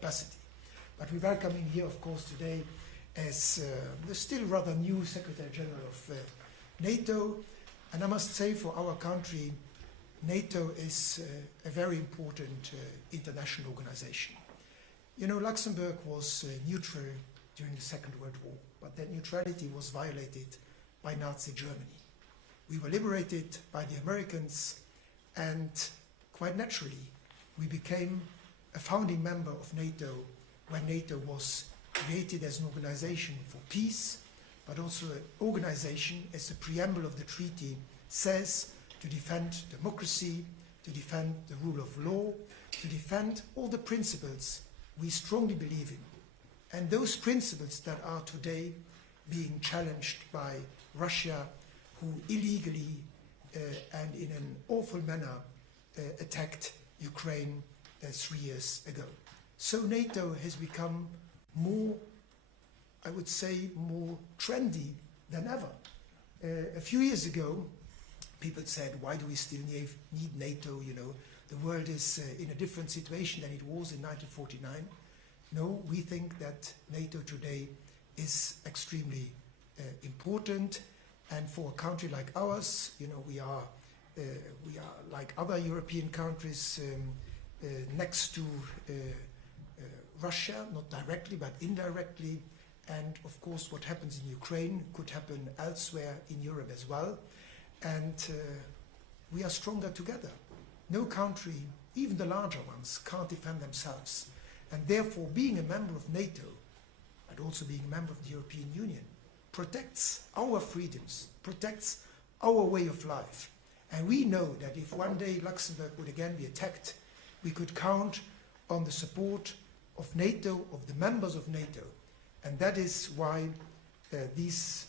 capacity. But we welcome him here, of course, today as the still rather new Secretary General of NATO. And I must say, for our country, NATO is a very important international organization. You know, Luxembourg was neutral during the Second World War, but that neutrality was violated by Nazi Germany. We were liberated by the Americans, and quite naturally, we became a founding member of NATO when NATO was created as an organization for peace, but also an organization, as the preamble of the treaty says, to defend democracy, to defend the rule of law, to defend all the principles we strongly believe in. And those principles that are today being challenged by Russia, who illegally and in an awful manner attacked Ukraine 3 years ago. So NATO has become more, I would say, more trendy than ever. A few years ago, people said, why do we still need NATO? You know, the world is in a different situation than it was in 1949. No, we think that NATO today is extremely important, and for a country like ours, you know, we are like other European countries next to Russia, not directly but indirectly, and of course what happens in Ukraine could happen elsewhere in Europe as well, and we are stronger together. No country, even the larger ones, can't defend themselves, and therefore being a member of NATO, and also being a member of the European Union, protects our freedoms, protects our way of life. And we know that if one day Luxembourg would again be attacked, we could count on the support of NATO, of the members of NATO. And that is why this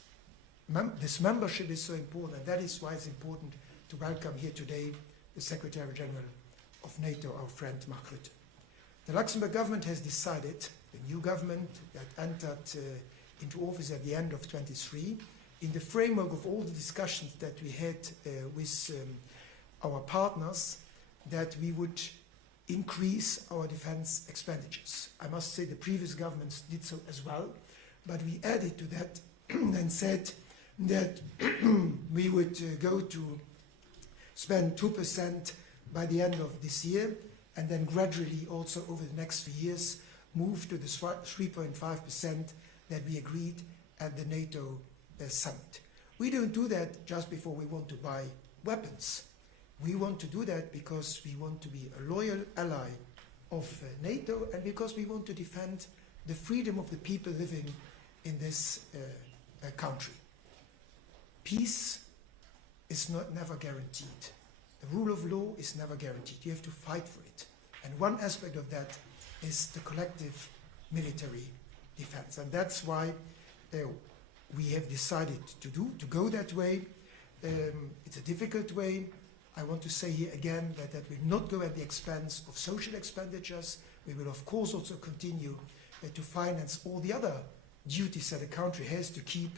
membership is so important, and that is why it's important to welcome here today the Secretary General of NATO, our friend Mark Rutte. The Luxembourg government has decided, the new government that entered into office at the end of 23, in the framework of all the discussions that we had with our partners, that we would increase our defense expenditures. I must say the previous governments did so as well, but we added to that and said that we would go to spend 2% by the end of this year, and then gradually also over the next few years move to the 3.5% that we agreed at the NATO summit. We don't do that just before we want to buy weapons. We want to do that because we want to be a loyal ally of NATO, and because we want to defend the freedom of the people living in this country. Peace is never guaranteed. The rule of law is never guaranteed. You have to fight for it. And one aspect of that is the collective military defense. And that's why we have decided to go that way. It's a difficult way. I want to say here again that will not go at the expense of social expenditures. We will of course also continue to finance all the other duties that a country has to keep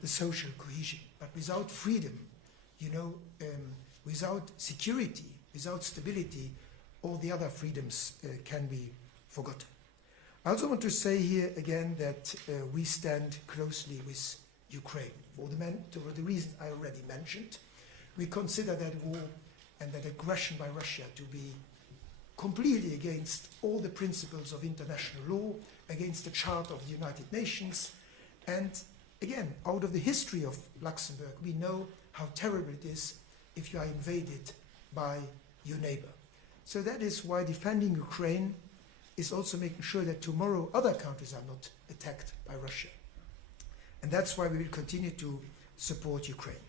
the social cohesion. But without freedom, you know, without security, without stability, all the other freedoms can be forgotten. I also want to say here again that we stand closely with Ukraine for the reasons I already mentioned. We consider that war and that aggression by Russia to be completely against all the principles of international law, against the Charter of the United Nations. And again, out of the history of Luxembourg, we know how terrible it is if you are invaded by your neighbor. So that is why defending Ukraine is also making sure that tomorrow other countries are not attacked by Russia. And that's why we will continue to support Ukraine.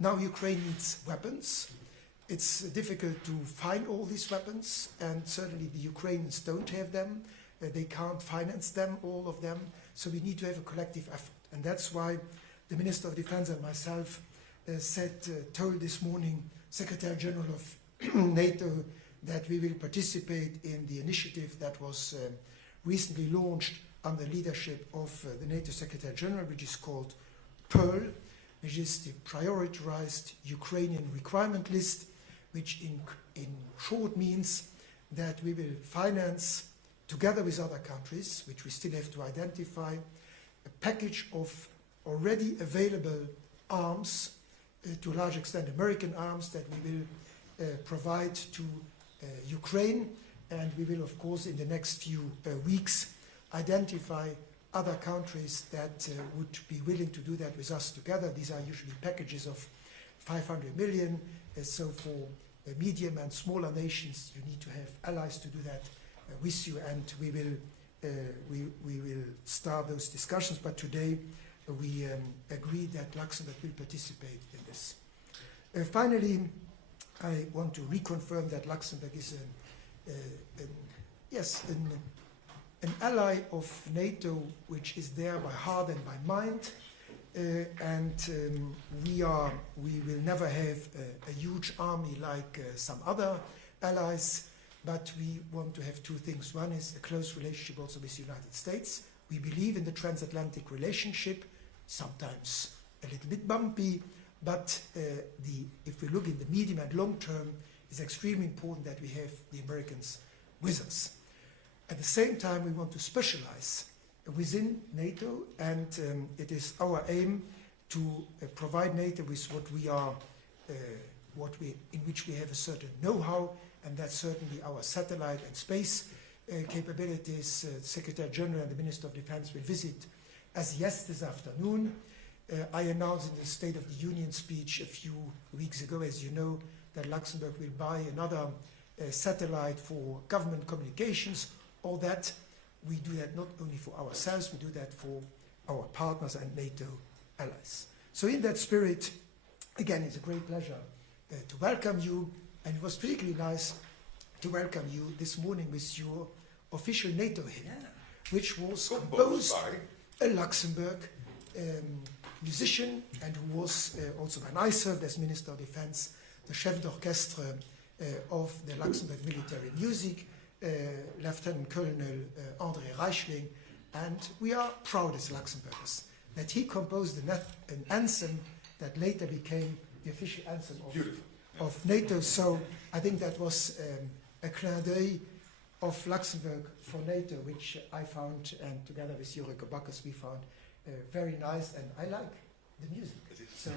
Now Ukraine needs weapons. It's difficult to find all these weapons, and certainly the Ukrainians don't have them. They can't finance them, all of them. So we need to have a collective effort. And that's why the Minister of Defense and myself told this morning Secretary General of NATO that we will participate in the initiative that was recently launched under leadership of the NATO Secretary General, which is called PEARL, which is the prioritized Ukrainian requirement list, which in short means that we will finance together with other countries, which we still have to identify, a package of already available arms, to a large extent American arms, that we will provide to Ukraine, and we will of course in the next few weeks identify other countries that would be willing to do that with us together. These are usually packages of 500 million, so for medium and smaller nations you need to have allies to do that with you, and we will start those discussions, but today we agreed that Luxembourg will participate in this. Finally, I want to reconfirm that Luxembourg is an ally of NATO, which is there by heart and by mind, and we will never have a huge army like some other allies, but we want to have two things. One is a close relationship also with the United States. We believe in the transatlantic relationship, sometimes a little bit bumpy, but if we look in the medium and long term, it's extremely important that we have the Americans with us. At the same time, we want to specialize within NATO, and it is our aim to provide NATO with in which we have a certain know-how, and that's certainly our satellite and space capabilities. Secretary General and the Minister of Defense will visit as yes this afternoon. I announced in the State of the Union speech a few weeks ago, as you know, that Luxembourg will buy another satellite for government communications. All that, we do that not only for ourselves, we do that for our partners and NATO allies. So in that spirit, again, it's a great pleasure to welcome you, and it was particularly nice to welcome you this morning with your official NATO hymn, which was composed by a Luxembourg musician, and who was also, when I served as Minister of Defense, the chef d'orchestre of the Luxembourg military music, Lieutenant Colonel André Reichling, and we are proud as Luxembourgers that he composed an anthem that later became the official anthem of NATO. So I think that was a clin d'oeil of Luxembourg for NATO, which I found, and together with Yuriko Backe, we found very nice, and I like the music. So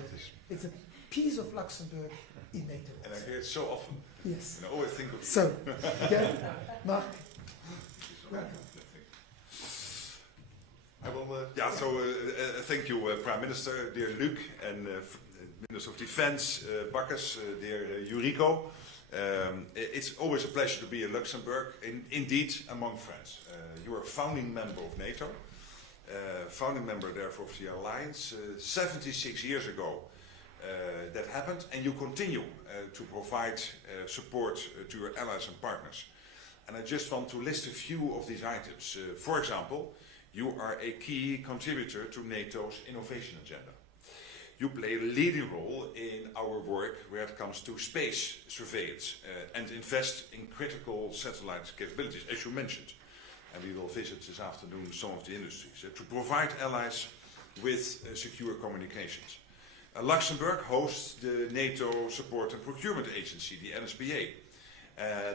it's a piece of Luxembourg in NATO. And I hear it so often. Yes. And I always think of so, again, Mark, welcome. I will, thank you, Prime Minister, dear Luc, and Minister of Defense, Backe, dear Yuriko. It's always a pleasure to be in Luxembourg, indeed among friends. You are a founding member of NATO, founding member therefore of the Alliance. 76 years ago that happened, and you continue to provide support to your allies and partners. And I just want to list a few of these items. For example, you are a key contributor to NATO's innovation agenda. You play a leading role in our work where it comes to space surveillance and invest in critical satellite capabilities, as you mentioned. And we will visit this afternoon some of the industries to provide allies with secure communications. Luxembourg hosts the NATO Support and Procurement Agency, the NSPA.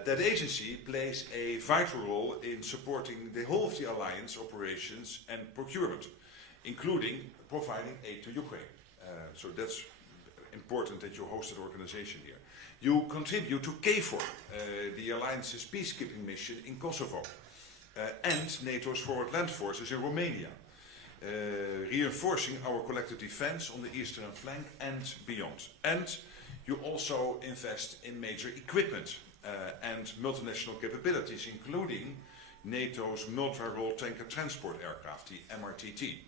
That agency plays a vital role in supporting the whole of the alliance operations and procurement, including providing aid to Ukraine. So that's important that you host that organization here. You contribute to KFOR, the alliance's peacekeeping mission in Kosovo, and NATO's forward land forces in Romania, reinforcing our collective defense on the eastern flank and beyond. And you also invest in major equipment and multinational capabilities, including NATO's multi-role tanker transport aircraft, the MRTT.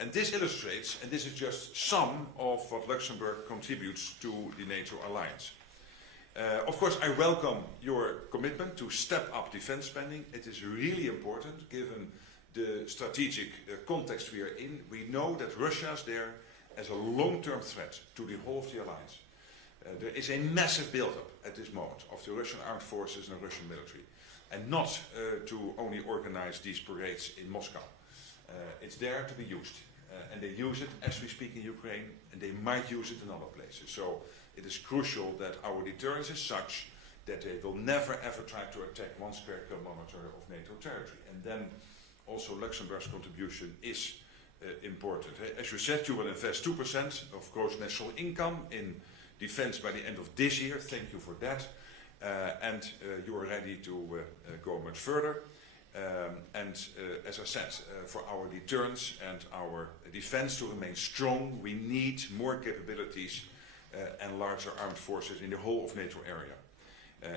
And this illustrates, and this is just some of what Luxembourg contributes to the NATO alliance. Of course, I welcome your commitment to step up defense spending. It is really important, given the strategic context we are in. We know that Russia is there as a long-term threat to the whole of the alliance. There is a massive build-up at this moment of the Russian armed forces and the Russian military, and not to only organize these parades in Moscow. It's there to be used, and they use it as we speak in Ukraine, and they might use it in other places. So it is crucial that our deterrence is such that they will never ever try to attack 1 square kilometer of NATO territory. And then also Luxembourg's contribution is important. As you said, you will invest 2% of gross national income in defense by the end of this year. Thank you for that. And you are ready to go much further. As I said, for our deterrence and our defense to remain strong, we need more capabilities and larger armed forces in the whole of NATO area.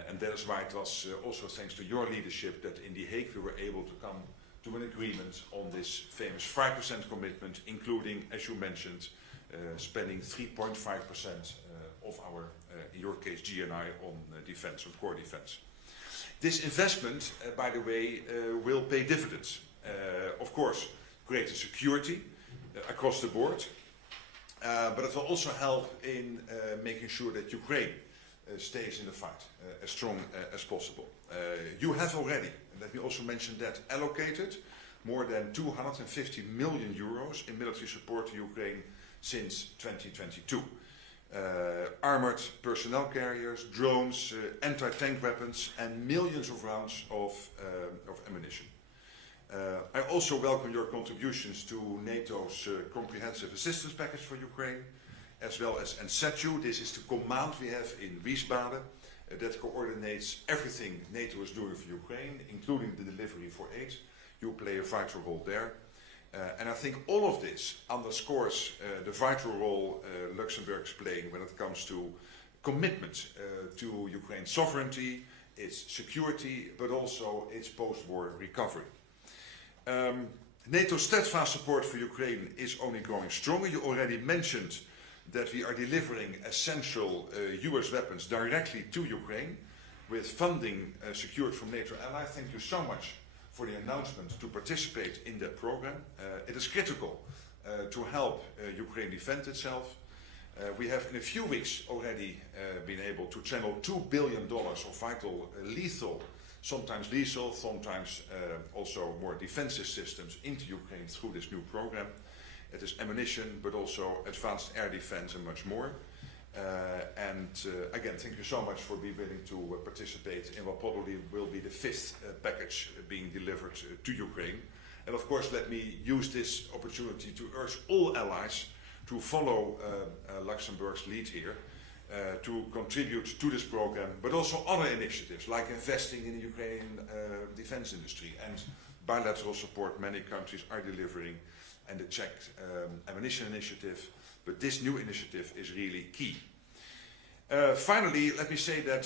And that is why it was also thanks to your leadership that in The Hague we were able to come to an agreement on this famous 5% commitment, including, as you mentioned, spending 3.5% of our, in your case, GNI on defense, on core defense. This investment, by the way, will pay dividends. Of course, greater security across the board, but it will also help in making sure that Ukraine stays in the fight as strong as possible. You have already, and let me also mention that, allocated more than 250 million euros in military support to Ukraine since 2022. Armored personnel carriers, drones, anti-tank weapons and millions of rounds of ammunition. I also welcome your contributions to NATO's comprehensive assistance package for Ukraine, as well as NSATU. This is the command we have in Wiesbaden that coordinates everything NATO is doing for Ukraine, including the delivery for aid. You play a vital role there. And I think all of this underscores the vital role Luxembourg is playing when it comes to commitment to Ukraine's sovereignty, its security, but also its post-war recovery. NATO's steadfast support for Ukraine is only growing stronger. You already mentioned that we are delivering essential US weapons directly to Ukraine with funding secured from NATO allies. Thank you so much for the announcement to participate in that program. It is critical to help Ukraine defend itself. We have in a few weeks already been able to channel $2 billion of vital, lethal, sometimes lethal, sometimes also more defensive systems into Ukraine through this new program. It is ammunition, but also advanced air defense and much more. Again, thank you so much for being willing to participate in what probably will be the 5th package being delivered to Ukraine. And of course, let me use this opportunity to urge all allies to follow Luxembourg's lead here, to contribute to this program, but also other initiatives like investing in the Ukrainian defense industry and bilateral support many countries are delivering, and the Czech ammunition initiative. But this new initiative is really key. Finally, let me say that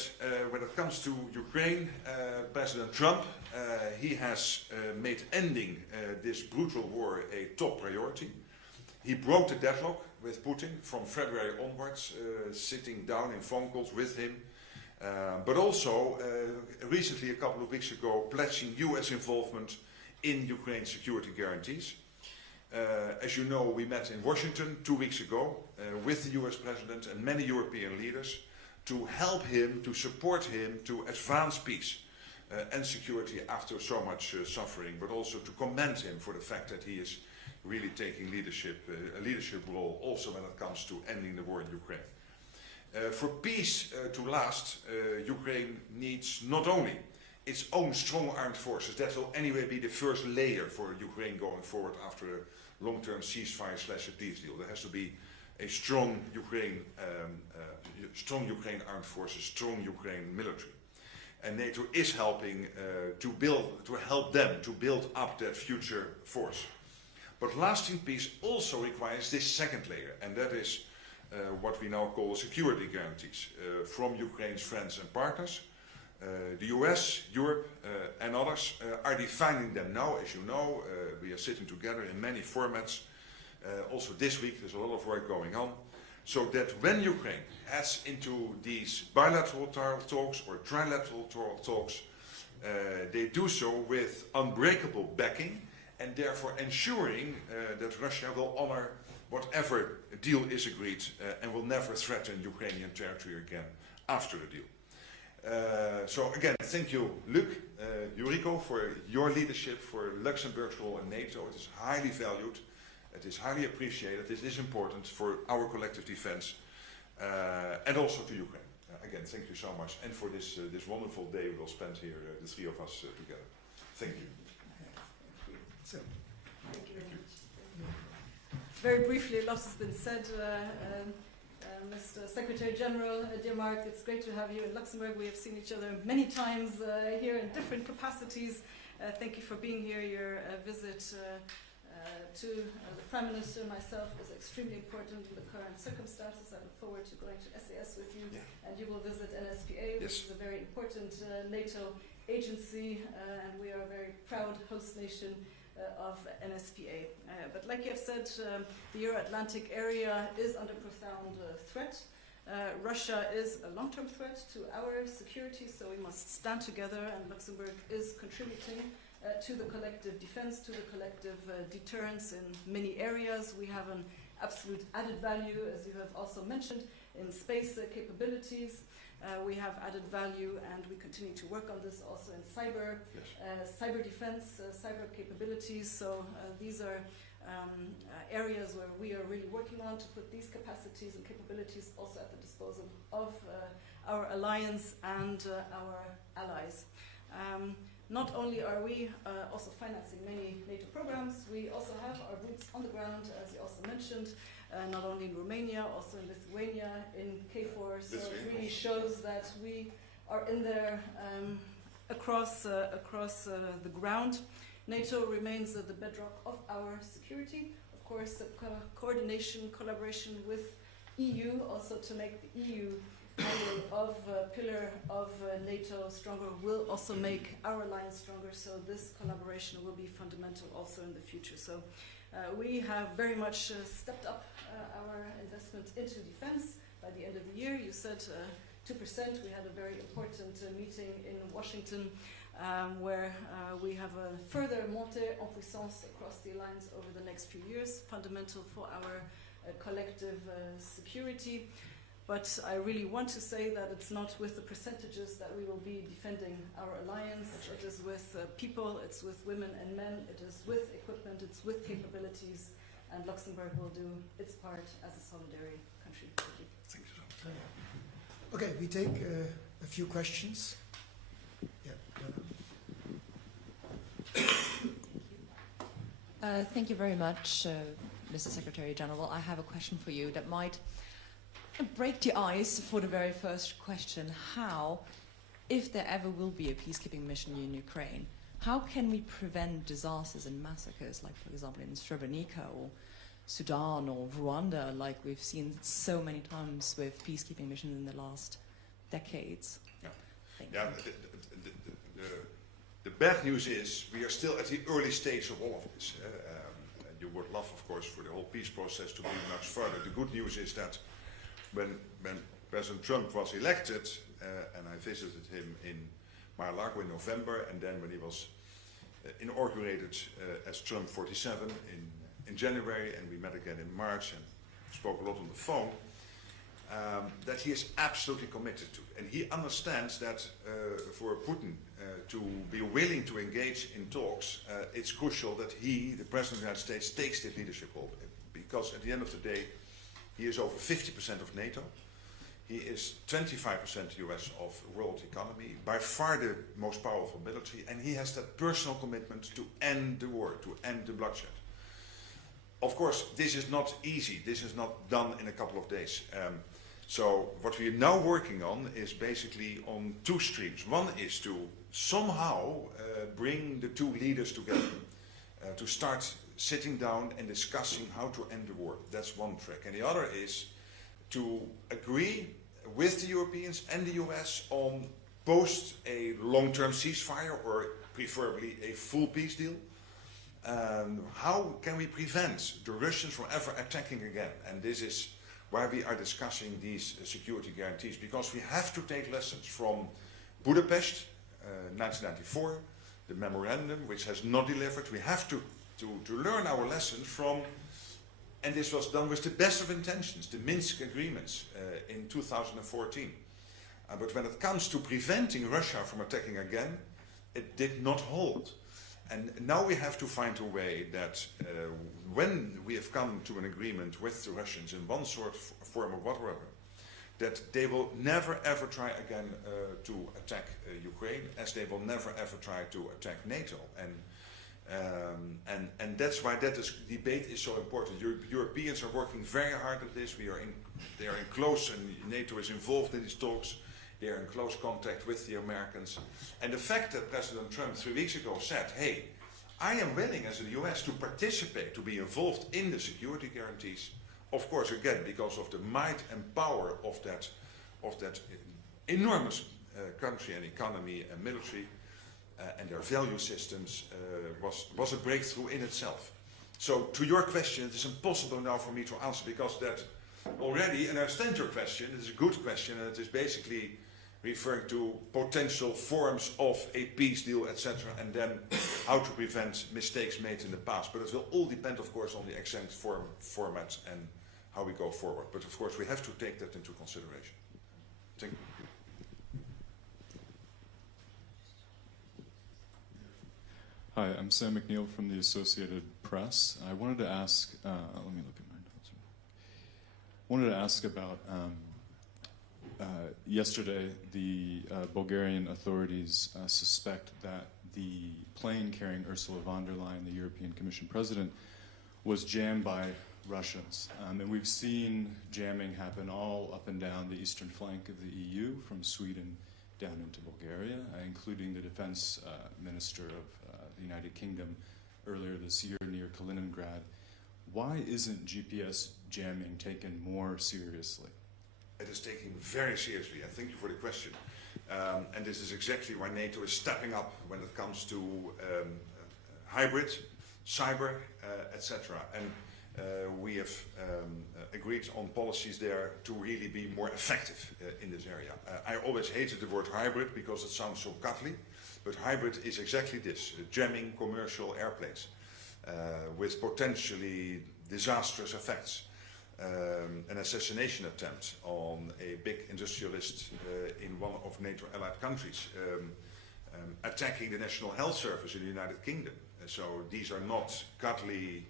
when it comes to Ukraine, President Trump, he has made ending this brutal war a top priority. He broke the deadlock with Putin from February onwards, sitting down in phone calls with him, but also recently, a couple of weeks ago, pledging US involvement in Ukraine's security guarantees. As you know, we met in Washington 2 weeks ago with the US President and many European leaders to help him, to support him, to advance peace and security after so much suffering, but also to commend him for the fact that he is really taking a leadership role also when it comes to ending the war in Ukraine. For peace to last, Ukraine needs not only its own strong armed forces, that will anyway be the first layer for Ukraine going forward after a long-term ceasefire / a peace deal. There has to be a strong Ukraine armed forces, strong Ukraine military. And NATO is helping to help them to build up that future force. But lasting peace also requires this second layer, and that is what we now call security guarantees from Ukraine's friends and partners. The US, Europe and others are defining them now. As you know, we are sitting together in many formats. Also this week there's a lot of work going on, so that when Ukraine heads into these bilateral talks or trilateral talks, they do so with unbreakable backing, and therefore ensuring that Russia will honor whatever deal is agreed and will never threaten Ukrainian territory again after the deal. So again, thank you, Luc, Yuriko, for your leadership, for Luxembourg's role in NATO. It is highly valued, it is highly appreciated, it is important for our collective defense, and also to Ukraine. again, thank you so much, and for this wonderful day we will spend here, the three of us together. Thank you. So, Thank you very much. Very briefly, a lot has been said. Mr. Secretary General, dear Mark, it's great to have you in Luxembourg. We have seen each other many times here in different capacities. Thank you for being here. Your visit to the Prime Minister and myself is extremely important in the current circumstances. I look forward to going to SAS with you, and you will visit NSPA, which is a very important NATO agency, and we are a very proud host nation of NSPA. But like you have said, the Euro-Atlantic area is under profound threat. Russia is a long-term threat to our security, so we must stand together, and Luxembourg is contributing to the collective defense, to the collective deterrence in many areas. We have an absolute added value, as you have also mentioned, in space capabilities. We have added value, and we continue to work on this also in cyber, cyber defense, cyber capabilities. So these are areas where we are really working on to put these capacities and capabilities also at the disposal of our alliance and our allies. Not only are we also financing many NATO programs, we also have our boots on the ground, as you also mentioned, not only in Romania, also in Lithuania, in KFOR. So it really shows that we are in there across the ground. NATO remains the bedrock of our security. Of course, coordination, collaboration with EU, also to make the EU pillar of NATO stronger, will also make our alliance stronger. So this collaboration will be fundamental also in the future. So we have very much stepped up our investment into defense. By the end of the year, you said 2%. We had a very important meeting in Washington where we have a further montée en puissance across the alliance over the next few years, fundamental for our collective security. But I really want to say that it's not with the percentages that we will be defending our alliance. It is with people, it's with women and men, it is with equipment, it's with capabilities, and Luxembourg will do its part as a solidary country. Thank you. Thank you so much. okay, we take a few questions. Thank you very much, Mr. Secretary General. I have a question for you that might break the ice for the very first question. How, if there ever will be a peacekeeping mission in Ukraine, how can we prevent disasters and massacres, like, for example, in Srebrenica or Sudan or Rwanda, like we've seen so many times with peacekeeping missions in the last decades? Yeah. The bad news is we are still at the early stage of all of this. You would love, of course, for the whole peace process to be much further. The good news is that when President Trump was elected, and I visited him in Mar-a-Lago in November, and then when he was inaugurated as Trump 47 in January, and we met again in March and spoke a lot on the phone, that he is absolutely committed to. And he understands that for Putin to be willing to engage in talks, it's crucial that he, the President of the United States, takes this leadership role. Because at the end of the day, he is over 50% of NATO. He is 25% US of world economy, by far the most powerful military, and he has that personal commitment to end the war, to end the bloodshed. Of course, this is not easy. This is not done in a couple of days. So what we are now working on is basically on two streams. One is to somehow bring the two leaders together, to start sitting down and discussing how to end the war. That's one track. And the other is to agree with the Europeans and the US on post a long-term ceasefire, or preferably a full peace deal. How can we prevent the Russians from ever attacking again? And this is why we are discussing these security guarantees, because we have to take lessons from Budapest, 1994, the memorandum which has not delivered. We have to learn our lessons from, and this was done with the best of intentions, the Minsk agreements in 2014. But when it comes to preventing Russia from attacking again, it did not hold. And now we have to find a way that when we have come to an agreement with the Russians in one sort of form or whatever, that they will never ever try again to attack Ukraine, as they will never ever try to attack NATO. And that's why debate is so important. Europeans are working very hard at this. They are in close, and NATO is involved in these talks. They are in close contact with the Americans. And the fact that President Trump 3 weeks ago said, hey, I am willing as the US to participate, to be involved in the security guarantees, of course, again, because of the might and power of that enormous country and economy and military, and their value systems, was a breakthrough in itself. So to your question, it is impossible now for me to answer, because that already, and I understand your question, it is a good question, and it is basically referring to potential forms of a peace deal, etc., and then how to prevent mistakes made in the past. But it will all depend, of course, on the exact format and how we go forward. But of course, we have to take that into consideration. Thank you. Hi, I'm Sam McNeil from the Associated Press. I wanted to ask, let me look at my notes. Wanted to ask about yesterday, the Bulgarian authorities suspect that the plane carrying Ursula von der Leyen, the European Commission president, was jammed by Russians. And we've seen jamming happen all up and down the eastern flank of the EU, from Sweden down into Bulgaria, including the defense minister of the United Kingdom earlier this year near Kaliningrad. Why isn't GPS jamming taken more seriously? It is taken very seriously, and thank you for the question. And this is exactly why NATO is stepping up when it comes to hybrid, cyber, etc. And we have agreed on policies there to really be more effective in this area. I always hated the word hybrid because it sounds so cuddly, but hybrid is exactly this, jamming commercial airplanes with potentially disastrous effects. An assassination attempt on a big industrialist in one of NATO allied countries, attacking the National Health Service in the United Kingdom. So these are not cuddly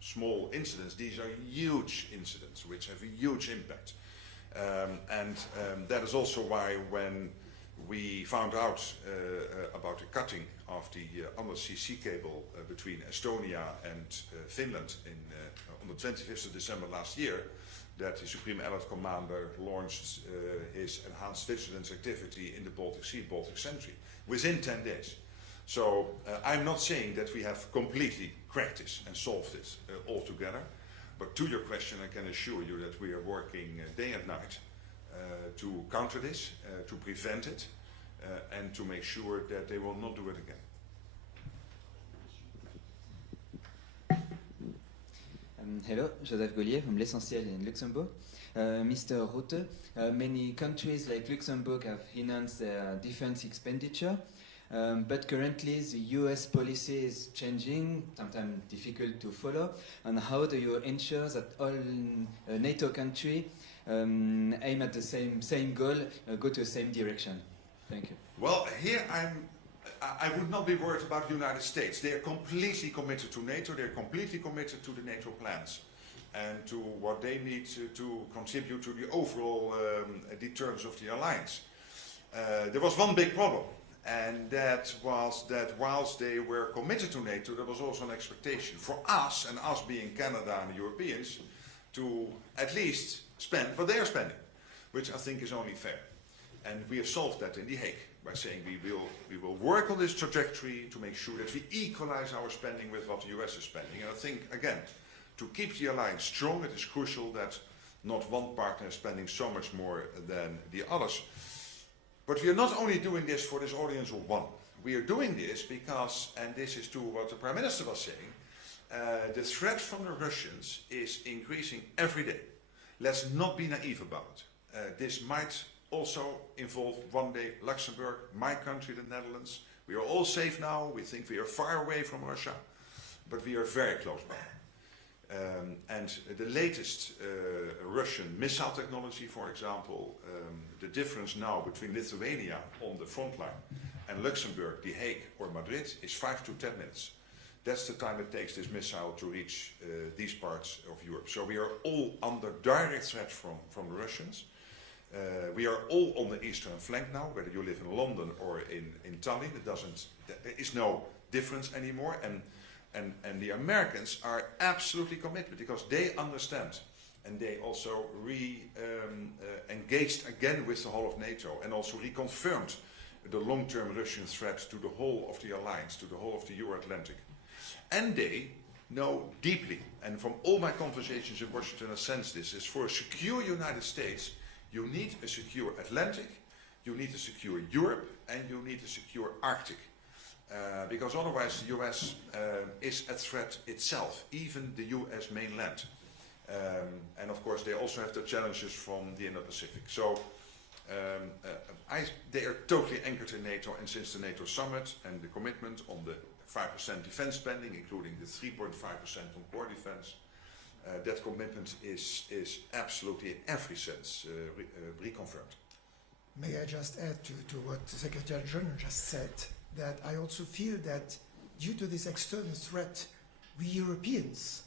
small incidents, these are huge incidents which have a huge impact. And that is also why when we found out about the cutting of the undersea sea cable between Estonia and Finland on the 25th of December last year, that the Supreme Allied Commander launched his enhanced vigilance activity in the Baltic Sea, Baltic Sentry, within 10 days. So I'm not saying that we have completely cracked this and solved this altogether, but to your question, I can assure you that we are working day and night to counter this, to prevent it, and to make sure that they will not do it again. Hello, Joseph Gaulier from L'Essentiel in Luxembourg. Mr. Rutte, many countries like Luxembourg have enhanced their defense expenditure, but currently the US policy is changing, sometimes difficult to follow. And how do you ensure that all NATO countries aim at the same goal, go to the same direction? Thank you. Well, here I would not be worried about the United States. They are completely committed to NATO. They are completely committed to the NATO plans and to what they need to contribute to the overall deterrence of the alliance. There was one big problem, and that was that whilst they were committed to NATO, there was also an expectation for us, and us being Canada and the Europeans, to at least spend what they are spending, which I think is only fair. And we have solved that in The Hague by saying we will work on this trajectory to make sure that we equalize our spending with what the US is spending. And I think, again, to keep the alliance strong, it is crucial that not one partner is spending so much more than the others. But we are not only doing this for this audience of one. We are doing this because, and this is to what the Prime Minister was saying, the threat from the Russians is increasing every day. Let's not be naive about it. This might also involve one day Luxembourg, my country, the Netherlands. We are all safe now. We think we are far away from Russia, but we are very close by. And the latest Russian missile technology, for example, the difference now between Lithuania on the front line and Luxembourg, The Hague or Madrid is 5 to 10 minutes. That's the time it takes this missile to reach these parts of Europe. So we are all under direct threat from the Russians. We are all on the eastern flank now, whether you live in London or in Tallinn. There is no difference anymore. And the Americans are absolutely committed because they understand. And they also engaged again with the whole of NATO and also reconfirmed the long-term Russian threat to the whole of the alliance, to the whole of the Euro-Atlantic. And they know deeply, and from all my conversations in Washington I sense this, is for a secure United States, you need a secure Atlantic, you need a secure Europe, and you need a secure Arctic. Because otherwise the US is a threat itself, even the US mainland. And of course they also have the challenges from the Indo-Pacific. So they are totally anchored in NATO, and since the NATO summit and the commitment on the 5% defense spending, including the 3.5% on core defense, that commitment is absolutely in every sense reconfirmed. May I just add to what the Secretary General just said, that I also feel that due to this external threat, we Europeans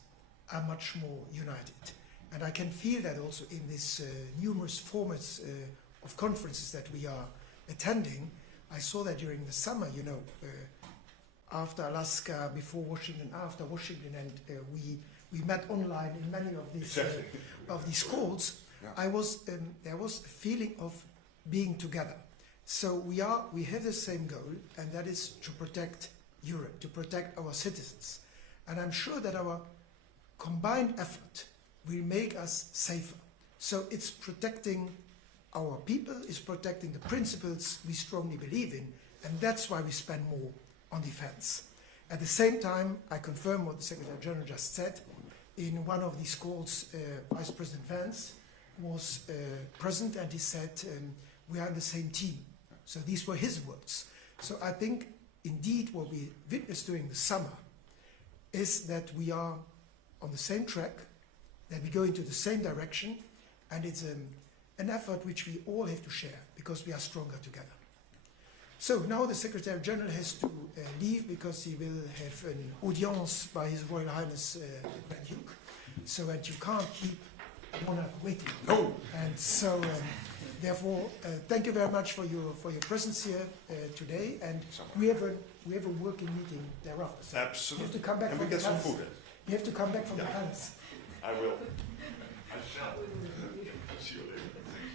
are much more united. And I can feel that also in these numerous formats of conferences that we are attending. I saw that during the summer, you know, after Alaska, before Washington, after Washington, and we met online in many of these calls. Yeah. There was a feeling of being together. So we have the same goal, and that is to protect Europe, to protect our citizens. And I'm sure that our combined effort will make us safer. So it's protecting our people, it's protecting the principles we strongly believe in, and that's why we spend more on defense. At the same time, I confirm what the Secretary General just said. In one of these calls, Vice President Vance was present, and he said, we are on the same team. So these were his words. So I think, indeed, what we witnessed during the summer is that we are on the same track, that we go into the same direction, and it's an effort which we all have to share, because we are stronger together. So now the Secretary General has to leave, because he will have an audience by His Royal Highness the Duke. So, and you can't keep a monarch waiting. No. And so, therefore, thank you very much for your presence here today. And we have a working meeting thereafter. So absolutely. You have to come back and from we get the some palace. food. You have to come back from the palace. I will. I shall. See you later. Thank you.